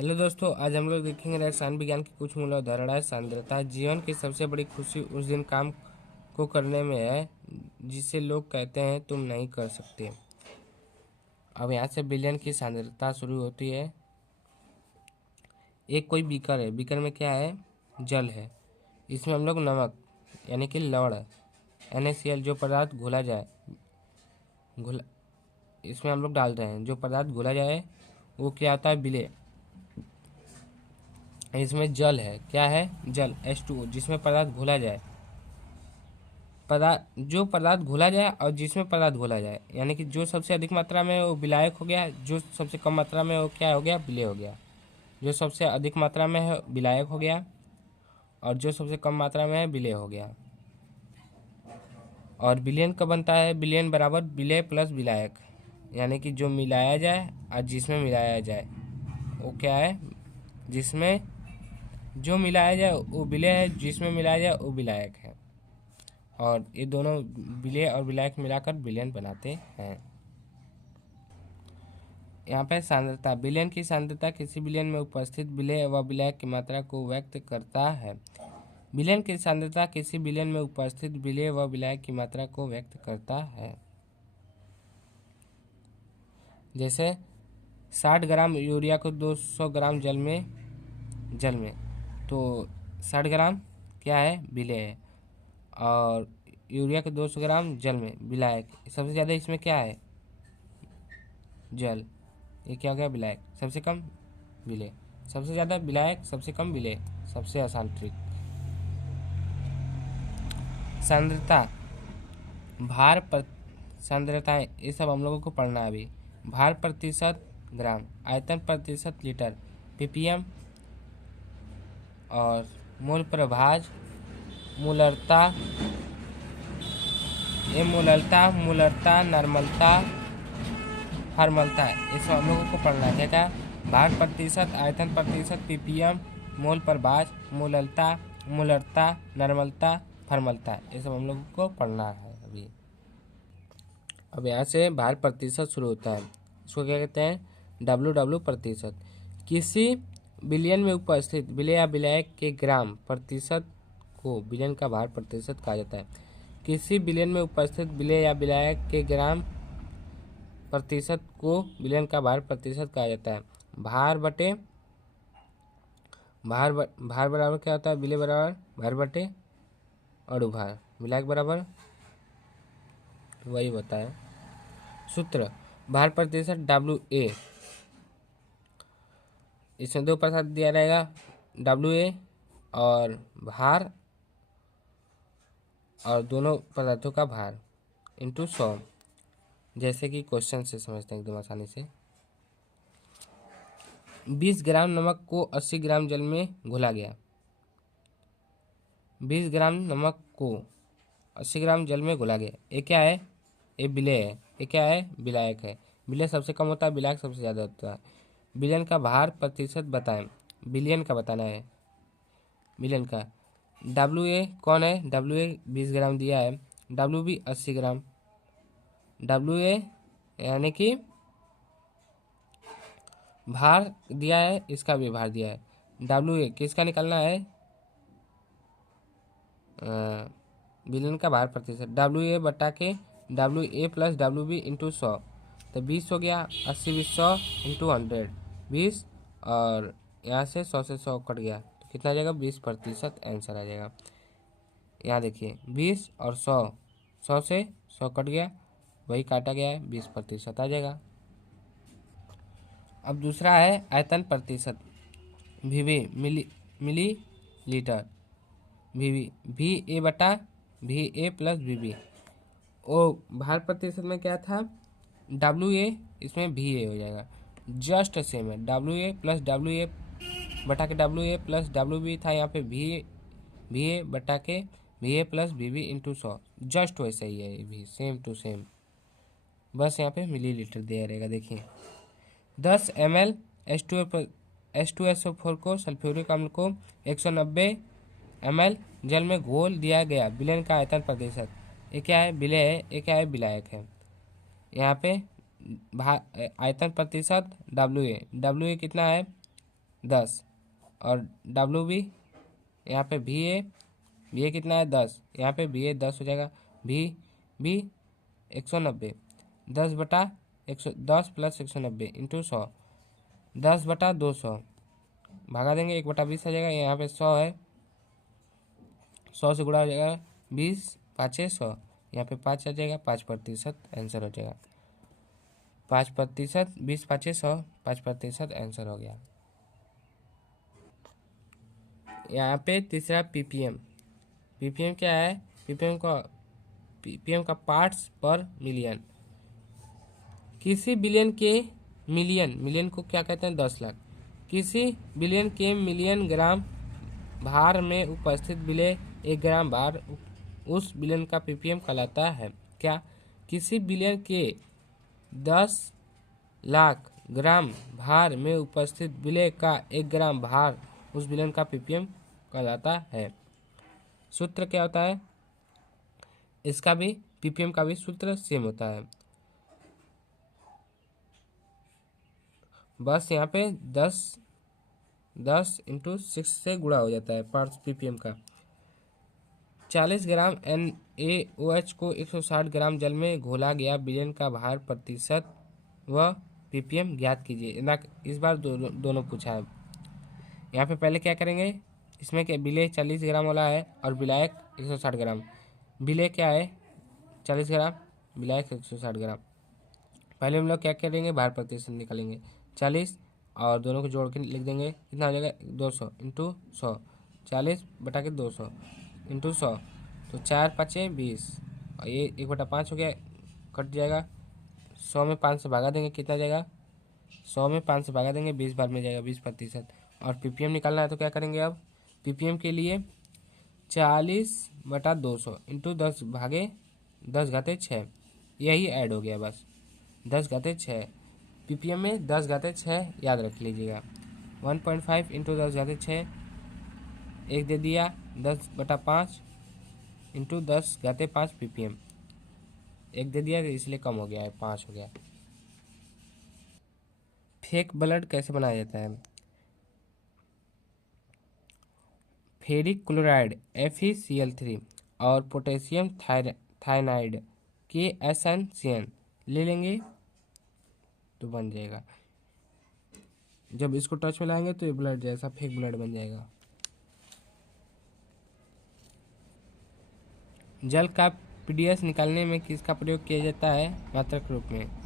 Hello दोस्तों, आज हम लोग देखेंगे रसायन विज्ञान की कुछ मूल अवधारणाएं। सांद्रता। जीवन की सबसे बड़ी खुशी उस दिन काम को करने में है जिसे लोग कहते हैं तुम नहीं कर सकते। अब यहाँ से बिलियन की सांद्रता शुरू होती है। एक कोई बीकर है, बीकर में क्या है? जल है। इसमें हम लोग नमक यानी कि लवण NaCl जो पदार्थ घोला जाए, घोला इसमें हम लोग डाल रहे हैं। जो पदार्थ घोला जाए वो क्या आता है? विलेय। इसमें जल है, क्या है? जल H2O जिसमें पदार्थ घोला जाए। जो पदार्थ घोला जाए और जिसमें पदार्थ घोला जाए, यानी कि जो सबसे अधिक मात्रा में वो विलायक हो गया, जो सबसे कम मात्रा में वो क्या हो गया? विलेय हो गया। जो सबसे अधिक मात्रा में है विलायक हो गया और जो सबसे कम मात्रा में है विलेय हो गया। और विलयन कब बनता है? विलयन बराबर विलेय प्लस विलायक, यानी कि जो मिलाया जाए और जिसमें मिलाया जाए वो क्या है? जिसमें जो मिलाया जाए वो विलेय है, जिसमें मिलाया जाए वो विलायक है। और ये दोनों विलेय और विलायक मिलाकर विलयन बनाते हैं। यहाँ पे सांद्रता। विलयन की सांद्रता किसी विलयन में उपस्थित विलेय व विलायक की मात्रा को व्यक्त करता है। विलयन की सांद्रता किसी विलयन में उपस्थित विलेय व विलायक की मात्रा को व्यक्त करता है। जैसे 60 ग्राम यूरिया को 200 ग्राम जल में तो 60 ग्राम क्या है? विलेय है। और यूरिया के 200 ग्राम जल में विलायक। सबसे ज़्यादा इसमें क्या है? जल। ये क्या हो गया? विलायक। सबसे कम विलेय। सबसे ज़्यादा विलायक, सबसे कम विलेय। सबसे आसान ट्रिक। सांद्रता, भार पर सांद्रताएं, ये सब हम लोगों को पढ़ना है अभी। भार प्रतिशत ग्राम, आयतन प्रतिशत लीटर, ppm और मोल प्रभाज, मूलरता, ये मूलरता, नॉर्मलता, फॉर्मलता है। ये सब हम लोगों को पढ़ना है। क्या? भार प्रतिशत, आयतन प्रतिशत, ppm, मोल प्रभाज, मूलरता, नॉर्मलता, फॉर्मलता, ये सब हम लोगों को पढ़ना है अभी। अब यहाँ से भार प्रतिशत शुरू होता है। इसको क्या कहते हैं? W प्रतिशत। किसी विलयन में उपस्थित विलेय या विलायक के ग्राम प्रतिशत को विलयन का भार प्रतिशत कहा जाता है। किसी विलयन में उपस्थित विलेय या विलायक के ग्राम प्रतिशत को विलयन का भार प्रतिशत कहा जाता है। भार बराबर क्या होता है? विलेय बराबर भार बटे अणुभार, विलायक बराबर वही बताए। सूत्र, भार प्रतिशत WA, इसमें 2% दिया रहेगा WA और भार और दोनों पदार्थों का भार इंटू 100। जैसे कि क्वेश्चन से समझते हैं एकदम आसानी से। 20 ग्राम नमक को 80 ग्राम जल में घोला गया। 20 ग्राम नमक को 80 ग्राम जल में घोला गया। ये क्या है? ये विलेय है। ये क्या है? विलायक है। विलेय सबसे कम होता है, विलायक सबसे ज़्यादा होता है। विलयन का भार प्रतिशत बताएं। विलयन का बताना है। विलयन का WA कौन है? WA 20 ग्राम दिया है, WB 80 ग्राम। WA यानी कि भार दिया है, इसका भी भार दिया है। WA किसका निकालना है? विलयन का भार प्रतिशत WA बटा के WA प्लस WB इंटू 100, तो 20 हो गया। 80 20 100 इंटू 100 20, और यहाँ से 100 से 100 कट गया तो कितना आ जाएगा? 20% आंसर आ जाएगा। यहाँ देखिए 20 और 100 से 100 कट गया, वही काटा गया है, 20% आ जाएगा। अब दूसरा है आयतन प्रतिशत। VV मिली लीटर, VA बटा VA प्लस VB। ओ भार प्रतिशत में क्या था? WA, इसमें VA हो जाएगा। जस्ट सेम है। WA प्लस WA बटा के WA प्लस WB था, यहाँ पे VA बटा के VA plus VB into 100। Just वैसा ही है, ये भी सेम टू सेम, बस यहाँ पे मिलीलीटर दिया रहेगा। देखिए 10 ml H2SO4 को, सल्फ्यूरिक अम्ल को 190 ml जल में घोल दिया गया। विलयन का आयतन प्रतिशत, ये क्या है? विलेय है। ये क्या है? विलायक है। यहाँ पे आयतन प्रतिशत WA कितना है? 10 और डब्ल्यू बी यहाँ पे भी ए कितना है 10, यहाँ पे भी ए 10 हो जाएगा, भी 190, 10 प्लस 190 इंटू 100, 10/200 भागा देंगे 1/20 आ जाएगा। यहाँ पे 100 है, 100 से गुणा हो जाएगा, 20 5 100, यहाँ पे 5 आ जाएगा, 5% आंसर हो जाएगा। 5%, 20 5 100, 5% आंसर हो गया। यहाँ पे तीसरा पीपीएम क्या है? पीपीएम का पार्ट्स पर मिलियन। किसी बिलियन के मिलियन को क्या कहते हैं? 10 लाख। किसी बिलियन के मिलियन ग्राम भार में उपस्थित विलेय 1 ग्राम भार उस बिलियन का पीपीएम कहलाता है। क्या? किसी बिलियन के 10 लाख ग्राम भार में उपस्थित विलेय का 1 ग्राम भार उस बिलियन का पीपीएम कहलाता है। सूत्र क्या होता है? इसका भी पीपीएम का भी सूत्र सेम होता है, बस यहाँ पे 10 इंटू 6 से गुणा हो जाता है पार्ट्स पीपीएम का। 40 ग्राम NaOH को 160 ग्राम जल में घोला गया बिलियन का भार प्रतिशत व पीपीएम ज्ञात कीजिए। इस बार दोनों पूछा है। यहाँ पे पहले क्या करेंगे? इसमें क्या विलेय 40 ग्राम वाला है और विलायक 160 ग्राम। विलेय क्या है? 40 ग्राम, विलायक 160 ग्राम। पहले हम लोग क्या करेंगे? भार प्रतिशत निकालेंगे। 40 और दोनों को जोड़ के लिख देंगे, कितना हो जाएगा? 200 इंटू 100, 40/200 इंटू 100, तो 4 5 20 और ये 1/5 हो गया, कट जाएगा। 100 में 5 से भागा देंगे, कितना जाएगा? 100 में 5 से भागा देंगे, 20 बार में जाएगा 20%। और पीपीएम निकालना है तो क्या करेंगे? अब पीपीएम के लिए 40/200 इंटू 10 भागे 10⁻6, यही ऐड हो गया बस 10⁻6। पीपीएम में 10⁻6 याद रख लीजिएगा। 1.5 इंटू 10⁻6 एक दे दिया, 10/5 इंटू 10⁻5 पीपीएम एक दे दिया, इसलिए कम हो गया है, 5 हो गया। फेक ब्लड कैसे बनाया जाता है? फेरिक क्लोराइड FeCl3 और पोटेशियम थायनाइड KSnCN ले लेंगे तो बन जाएगा। जब इसको टच में लाएंगे तो ये ब्लड जैसा फेक ब्लड बन जाएगा। जल का पीडीएस निकालने में किसका प्रयोग किया जाता है मात्रक रूप में?